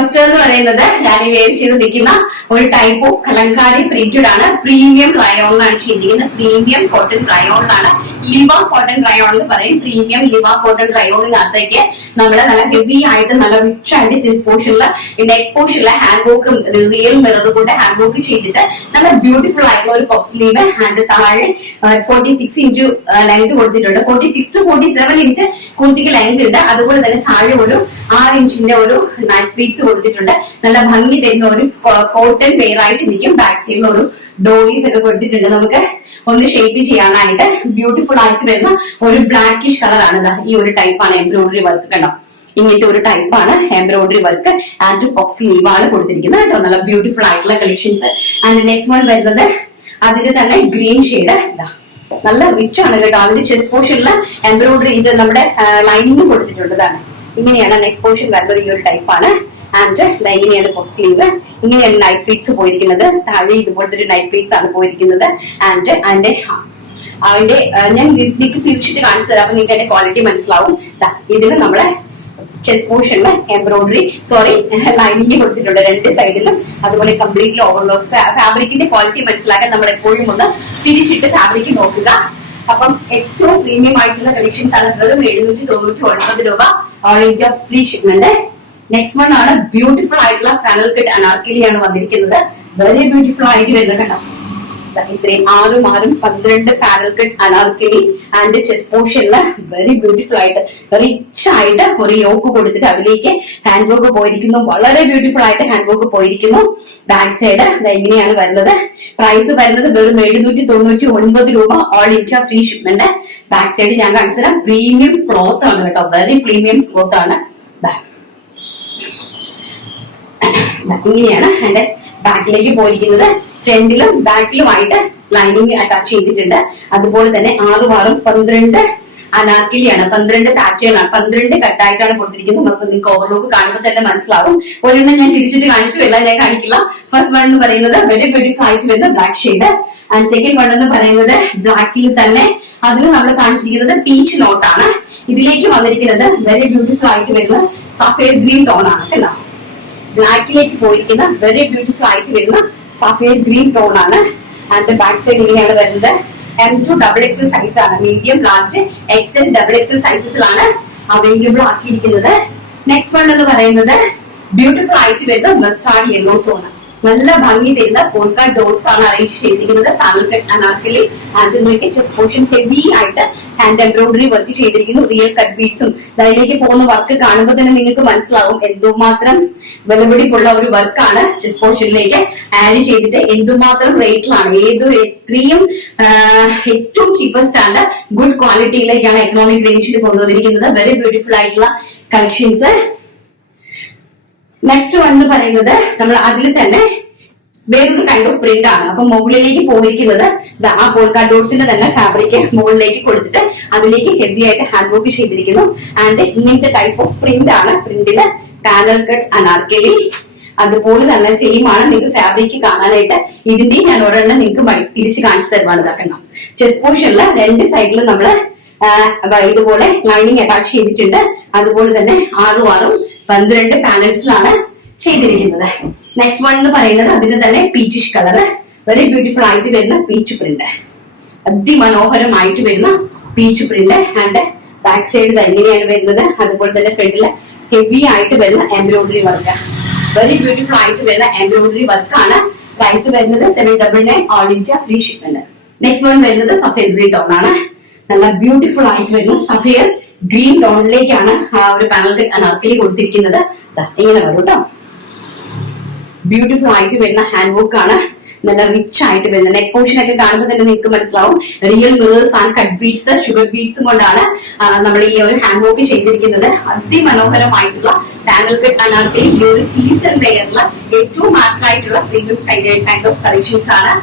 First എന്ന് പറയുന്നത് ഞാൻ വെയർ ചെയ്ത് നിൽക്കുന്ന ഒരു ടൈപ്പ് ഓഫ് കലങ്കാരി പ്രിന്റഡ് ആണ്. പ്രീമിയം റയോണിലാണ് ചെയ്തിരിക്കുന്നത്. പ്രീമിയം കോട്ടൺ റയോണിലാണ്. ലിവ കോട്ടൺ റയോൺ എന്ന് പറയും. പ്രീമിയം ലിവ കോട്ടൺ റയോണിനകത്തേക്ക് നമ്മള് നല്ല ഹെവി ആയിട്ട് നല്ല റിച്ച് ആയിട്ട് ചെസ്റ്റ് പോർഷനില് നെക്ക് പോർഷനിലെ ഹാൻഡ് വർക്ക് റിയൽ മിറർ കൊണ്ട് ഹാൻഡ് വർക്ക് ചെയ്തിട്ട് നല്ല ബ്യൂട്ടിഫുൾ ആയിട്ടുള്ള ഒരു പഫ് സ്ലീവ് ഹാൻഡ് താഴെ 46 ഇഞ്ച് ലെങ്ത് കൊടുത്തിട്ടുണ്ട്. 46 to 47 ഇഞ്ച് കുർത്തിക്ക് ലെങ്ത് ഉണ്ട്. അതുപോലെ തന്നെ താഴെ ഒരു 6 ഇഞ്ചിന്റെ ഒരു നൈറ്റ് പീസ് കൊടുത്തിട്ടുണ്ട്. നല്ല ഭംഗി തരുന്ന ഒരു കോട്ടൺ വെയർ ആയിട്ട് നിൽക്കും. ബാക്ക് സൈഡിൽ ഒരു ഡോറീസ് ഒക്കെ കൊടുത്തിട്ടുണ്ട്. നമുക്ക് ഒന്ന് ഷേപ്പ് ചെയ്യാനായിട്ട് ബ്യൂട്ടിഫുൾ ആയിട്ട് വരുന്ന ഒരു ബ്ലാക്കിഷ് കളറാണ്. ഈ ഒരു ടൈപ്പാണ് എംബ്രോയിഡറി വർക്ക്. കണ്ടോ, ഇങ്ങനത്തെ ഒരു ടൈപ്പാണ് embroidery work and puff sleeve ആണ് കൊടുത്തിരിക്കുന്നത് കേട്ടോ. നല്ല ബ്യൂട്ടിഫുൾ ആയിട്ടുള്ള കളക്ഷൻസ്. ആൻഡ് നെക്സ്റ്റ് വൺ വരുന്നത് അതിന്റെ തന്നെ ഗ്രീൻ ഷെയ്ഡ്. നല്ല റിച്ച് ആണ് കേട്ടോ. അതിന്റെ ചെസ്റ്റ് പോർഷനിൽ എംബ്രോയിഡറി ഇത് നമ്മുടെ ലൈനിങ് കൊടുത്തിട്ടുള്ളതാണ്. ഇങ്ങനെയാണ് നെക്ക് പോർഷൻ വരുന്നത്. ഈ ഒരു ടൈപ്പാണ്. ആൻഡ് ഇങ്ങനെയാണ് പഫ് സ്ലീവ്. ഇങ്ങനെയാണ് നൈറ്റ് പ്ലീറ്റ്സ് പോയിരിക്കുന്നത്. താഴെ ഇതുപോലത്തെ ഒരു നൈറ്റ് പ്ലീറ്റ്സ് ആണ് പോയിരിക്കുന്നത്. ആൻഡ് അതിന്റെ ഞാൻ ഇതിലേക്ക് തിരിച്ചിട്ട് കാണിച്ചു തരാം. അപ്പൊ നിങ്ങൾക്ക് അതിന്റെ ക്വാളിറ്റി മനസ്സിലാവും. ഇതിന് നമ്മളെ ചെസ്റ്റ് പോർഷനില് എംബ്രോയിഡറി ലൈനിങ് കൊടുത്തിട്ടുണ്ട് രണ്ട് സൈഡിലും. അതുപോലെ കംപ്ലീറ്റ്ലി ഓവർലോക്ക്. ഫാബ്രിക്കിന്റെ ക്വാളിറ്റി മനസ്സിലാക്കാൻ നമ്മൾ എപ്പോഴും ഒന്ന് തിരിച്ചിട്ട് ഫാബ്രിക് നോക്കുക. അപ്പം ഏറ്റവും പ്രീമിയം ആയിട്ടുള്ള കളക്ഷൻസ് ആണ്. വെറും 799 രൂപ all India free shipment. Next one ആണ് ബ്യൂട്ടിഫുൾ ആയിട്ടുള്ള പാനൽ കട്ട് അനാർക്കലി ആണ് വന്നിരിക്കുന്നത്. വെരി ബ്യൂട്ടിഫുൾ ആയിട്ട് വരുന്നത് കേട്ടോ. ഇത്രയും 6 12 panel cut anarkali and chest പോർഷനില് വെരി ബ്യൂട്ടിഫുൾ ആയിട്ട് റിച്ച് ആയിട്ട് ഒരു യോക്ക് കൊടുത്തിട്ട് അതിലേക്ക് ഹാൻഡ് വർക്ക് പോയിരിക്കുന്നു. വളരെ ബ്യൂട്ടിഫുൾ ആയിട്ട് ഹാൻഡ് വർക്ക് പോയിരിക്കുന്നു. ബാക്ക് സൈഡ് ഇങ്ങനെയാണ് വരുന്നത്. പ്രൈസ് വരുന്നത് വെറും 799 രൂപ all India free shipment. Back side ഞാൻ കാണിച്ചു തരാം. പ്രീമിയം ക്ലോത്ത് ആണ് കേട്ടോ. വെരി പ്രീമിയം ക്ലോത്ത് ആണ്. ഇങ്ങനെയാണ് എന്റെ ബാക്കിലേക്ക് പോയിരിക്കുന്നത്. ഫ്രണ്ടിലും ബാക്കിലുമായിട്ട് ലൈനിങ് അറ്റാച്ച് ചെയ്തിട്ടുണ്ട്. അതുപോലെ തന്നെ 6 12 അനാർക്കലിയാണ്. 12 പാറ്റേൺ ആണ്. 12 കട്ടായിട്ടാണ് കൊടുത്തിരിക്കുന്നത്. നിങ്ങൾക്ക് ഓവർലോക്ക് കാണുമ്പോൾ തന്നെ മനസ്സിലാവും. ഒരെണ്ണം ഞാൻ തിരിച്ചിട്ട് കാണിച്ചു, എല്ലാം ഞാൻ കാണിക്കില്ല. ഫസ്റ്റ് വൺ എന്ന് പറയുന്നത് വെരി ബ്യൂട്ടിഫുൾ ആയിട്ട് വരുന്ന black shade. And second one എന്ന് പറയുന്നത് ബ്ലാക്കിൽ തന്നെ അതിൽ നമ്മൾ കാണിച്ചിരിക്കുന്നത് പീച്ച് നോട്ടാണ്. ഇതിലേക്ക് വന്നിരിക്കുന്നത് വെരി ബ്യൂട്ടിഫുൾ ആയിട്ട് വരുന്ന സഫേദ് ഗ്രീൻ ടോൺ ആണ് കേട്ടോ. ബ്ലാക്കിലേക്ക് പോയിരിക്കുന്ന വെരി ബ്യൂട്ടിഫുൾ ആയിട്ട് വരുന്ന സഫേദ് ഗ്രീൻ ടോൺ ആണ്. ആൻഡ് ബാക്ക് സൈഡ് ഇങ്ങനെയാണ് വരുന്നത്. M2 XXL സൈസ് ആണ്. മീഡിയം, ലാർജ്, XL, XXL സൈസസിലാണ് അവൈലബിൾ ആക്കിയിരിക്കുന്നത്. നെക്സ്റ്റ് വൺ എന്ന് പറയുന്നത് ബ്യൂട്ടിഫുൾ ആയിട്ട് വരുന്ന മസ്റ്റാർഡ് യെല്ലോ ടോൺ. നല്ല ഭംഗി തരുന്ന പോൾക്ക ഡോട്ട്സ് ആണ് അറേഞ്ച് ചെയ്തിരിക്കുന്നത്. Panel cut anarkali and chest portion heavy ആയിട്ട് ഹാൻഡ് എംബ്രോയിഡറി വർക്ക് ചെയ്തിരിക്കുന്നു. റിയൽ കട്ട് ബീഡ്സും അതിലേക്ക് പോകുന്ന വർക്ക് കാണുമ്പോൾ തന്നെ നിങ്ങൾക്ക് മനസ്സിലാവും എന്തുമാത്രം വിലപിടിപ്പുള്ള ഒരു വർക്കാണ് ചെസ്റ്റ് പോർഷനിലേക്ക് ആഡ് ചെയ്തിട്ട് എന്തുമാത്രം റേറ്റിലാണ്. ഇത്രയും ഏറ്റവും ചീപ്പസ്റ്റ് ആണ് ഗുഡ് ക്വാളിറ്റിയിലേക്കാണ് എക്കണോമിക് റേഞ്ചിൽ കൊണ്ടുവന്നിരിക്കുന്നത്. വെരി ബ്യൂട്ടിഫുൾ ആയിട്ടുള്ള കളക്ഷൻസ്. നെക്സ്റ്റ് വൺ എന്ന് പറയുന്നത് നമ്മൾ അതിൽ തന്നെ വേറൊരു കൈൻഡ് ഓഫ് പ്രിന്റ് ആണ്. അപ്പൊ മുകളിലേക്ക് പോയിരിക്കുന്നത് ആ പോൾക്ക ഡോട്ട്സിന്റെ തന്നെ ഫാബ്രിക് മുകളിലേക്ക് കൊടുത്തിട്ട് അതിലേക്ക് ഹെവി ആയിട്ട് ഹാൻഡ് വർക്ക് ചെയ്തിരിക്കുന്നു. ആൻഡ് ഇങ്ങനത്തെ ടൈപ്പ് ഓഫ് പ്രിന്റ് ആണ്. പ്രിന്റില് പാനൽ കട്ട് അനാർക്കലി അതുപോലെ തന്നെ സെയിം ആണ്. നിങ്ങൾക്ക് ഫാബ്രിക് കാണാനായിട്ട് ഇതിന്റെയും ഞാൻ ഒരെണ്ണം നിങ്ങൾക്ക് തിരിച്ച് കാണിച്ചു തരുവാണ്. ഇതാക്കണം. ചെസ്റ്റ് പോർഷനില് രണ്ട് സൈഡിലും നമ്മള് ഇതുപോലെ ലൈനിങ് അറ്റാച്ച് ചെയ്തിട്ടുണ്ട്. അതുപോലെ തന്നെ 6 12 പാനൽസിലാണ് ചെയ്തിരിക്കുന്നത്. നെക്സ്റ്റ് വൺ എന്ന് പറയുന്നത് അതിന്റെ തന്നെ പീച്ചിഷ് കളർ. വെരി ബ്യൂട്ടിഫുൾ ആയിട്ട് വരുന്ന പീച്ച് പ്രിന്റ്. അതിമനോഹരമായിട്ട് വരുന്ന peach print. And back side എങ്ങനെയാണ് വരുന്നത്. അതുപോലെ തന്നെ ഫ്രണ്ടില് ഹെവി ആയിട്ട് വരുന്ന എംബ്രോയിഡറി വർക്ക്. വെരി ബ്യൂട്ടിഫുൾ ആയിട്ട് വരുന്ന എംബ്രോയിഡറി വർക്കാണ്. പ്രൈസ് വരുന്നത് 799 all India free shipment. Next one വരുന്നത് സഫേദ് ഗ്രീൻ ടോൺ ആണ്. നല്ല ബ്യൂട്ടിഫുൾ ആയിട്ട് വരുന്ന സഫേദ് ഗ്രീൻ ടോണിലേക്കാണ് ആ ഒരു പാനൽ കട്ട് അനാർക്കലി കൊടുത്തിരിക്കുന്നത്. ഇങ്ങനെ വരും കേട്ടോ. ബ്യൂട്ടിഫുൾ ആയിട്ട് വരുന്ന ഹാൻഡ് വർക്ക് ആണ്. നല്ല റിച്ച് ആയിട്ട് വരുന്ന നെക്ക് പോർഷൻ ഒക്കെ കാണുമ്പോൾ തന്നെ നിങ്ങൾക്ക് മനസ്സിലാവും. Real mirrors and cut beads, sugar ബീഡ്സും കൊണ്ടാണ് നമ്മൾ ഈ ഒരു ഹാൻഡ് വർക്ക് ചെയ്തിരിക്കുന്നത്. അതിമനോഹരമായിട്ടുള്ള പാനൽ കട്ട് അനാർക്കലി ഈ ഒരു സീസൺ വെയറിലുള്ള ഏറ്റവും ആയിട്ടുള്ള പ്രീമിയം കൈൻഡ് ഓഫ് കളക്ഷൻസ് ആണ്.